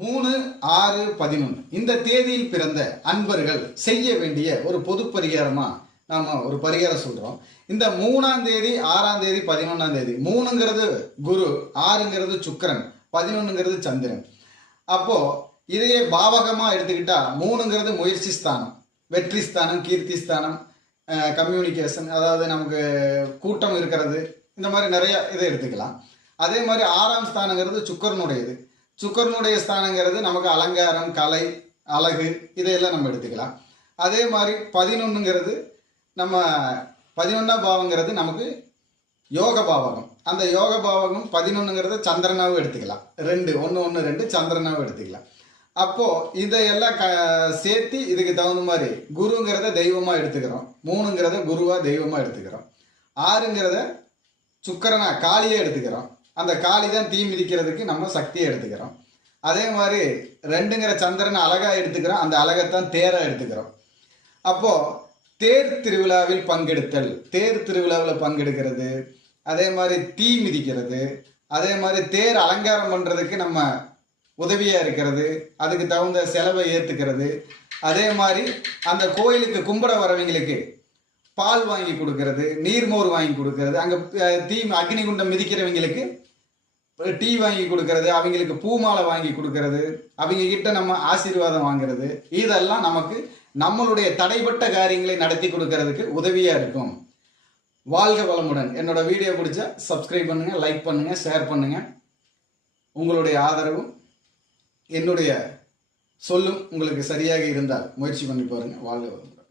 மூணு ஆறு பதினொன்று இந்த தேதியில் பிறந்த அன்பர்கள் செய்ய வேண்டிய ஒரு பொது பரிகாரமா நாம ஒரு பரிகாரம் சொல்றோம். இந்த மூணாம் தேதி ஆறாம் தேதி பதினொன்றாம் தேதி மூணுங்கிறது குரு ஆறுங்கிறது சுக்கிரன் பதினொன்னுங்கிறது சந்திரன். அப்போ இதையே பாவகமா எடுத்துக்கிட்டா மூணுங்கிறது முயற்சி ஸ்தானம். வெற்றி ஸ்தானம் கீர்த்தி ஸ்தானம் கம்யூனிகேஷன் அதாவது நமக்கு கூட்டம் இருக்கிறது. இந்த மாதிரி நிறைய இதை எடுத்துக்கலாம். அதே மாதிரி ஆறாம் ஸ்தானங்கிறது சுக்கரனுடையது. சுக்கரனுடைய ஸ்தானங்கிறது நமக்கு அலங்காரம் கலை அழகு இதையெல்லாம் நம்ம எடுத்துக்கலாம். அதே மாதிரி பதினொன்றுங்கிறது நம்ம பதினொன்றாம் பாவங்கிறது நமக்கு யோக பாவகம். அந்த யோக பாவகம் பதினொன்றுங்கிறத சந்திரனாவும் எடுத்துக்கலாம். ரெண்டு ஒன்று ஒன்று ரெண்டு சந்திரனாவும் எடுத்துக்கலாம். அப்போது இதையெல்லாம் க சேர்த்து இதுக்கு தகுந்த மாதிரி குருங்கிறத தெய்வமாக எடுத்துக்கிறோம். மூணுங்கிறத குருவாக தெய்வமாக எடுத்துக்கிறோம். ஆறுங்கிறத சுக்கரனா காளியே எடுத்துக்கிறோம். அந்த காளி தான் தீ மிதிக்கிறதுக்கு நம்ம சக்தியை எடுத்துக்கிறோம். அதே மாதிரி ரெண்டுங்கிற சந்திரனை அழகாக எடுத்துக்கிறோம். அந்த அழகைத்தான் தேராக எடுத்துக்கிறோம். அப்போது தேர் திருவிழாவில் பங்கெடுத்தல் தேர் திருவிழாவில் பங்கெடுக்கிறது அதே மாதிரி தீ மிதிக்கிறது அதே மாதிரி தேர் அலங்காரம் பண்ணுறதுக்கு நம்ம உதவியாக இருக்கிறது அதுக்கு தகுந்த செலவை ஏற்றுக்கிறது அதே மாதிரி அந்த கோயிலுக்கு கும்பிட வரவங்களுக்கு பால் வாங்கி கொடுக்கறது நீர்மோர் வாங்கி கொடுக்கறது அங்கே தீ தீ அக்னிகுண்டம் மிதிக்கிறவங்களுக்கு டீ வாங்கி கொடுக்கறது அவங்களுக்கு பூ மாலை வாங்கி கொடுக்கறது அவங்க கிட்ட நம்ம ஆசீர்வாதம் வாங்குறது இதெல்லாம் நமக்கு நம்மளுடைய தடைப்பட்ட காரியங்களை நடத்தி கொடுக்கறதுக்கு உதவியாக இருக்கும். வாழ்க வளமுடன். என்னோட வீடியோ பிடிச்சா சப்ஸ்கிரைப் பண்ணுங்க லைக் பண்ணுங்க ஷேர் பண்ணுங்க. உங்களுடைய ஆதரவும் என்னுடைய சொல்லும் உங்களுக்கு சரியாக இருந்தால் முயற்சி பண்ணி பாருங்க. வாழ்க வளமுடன்.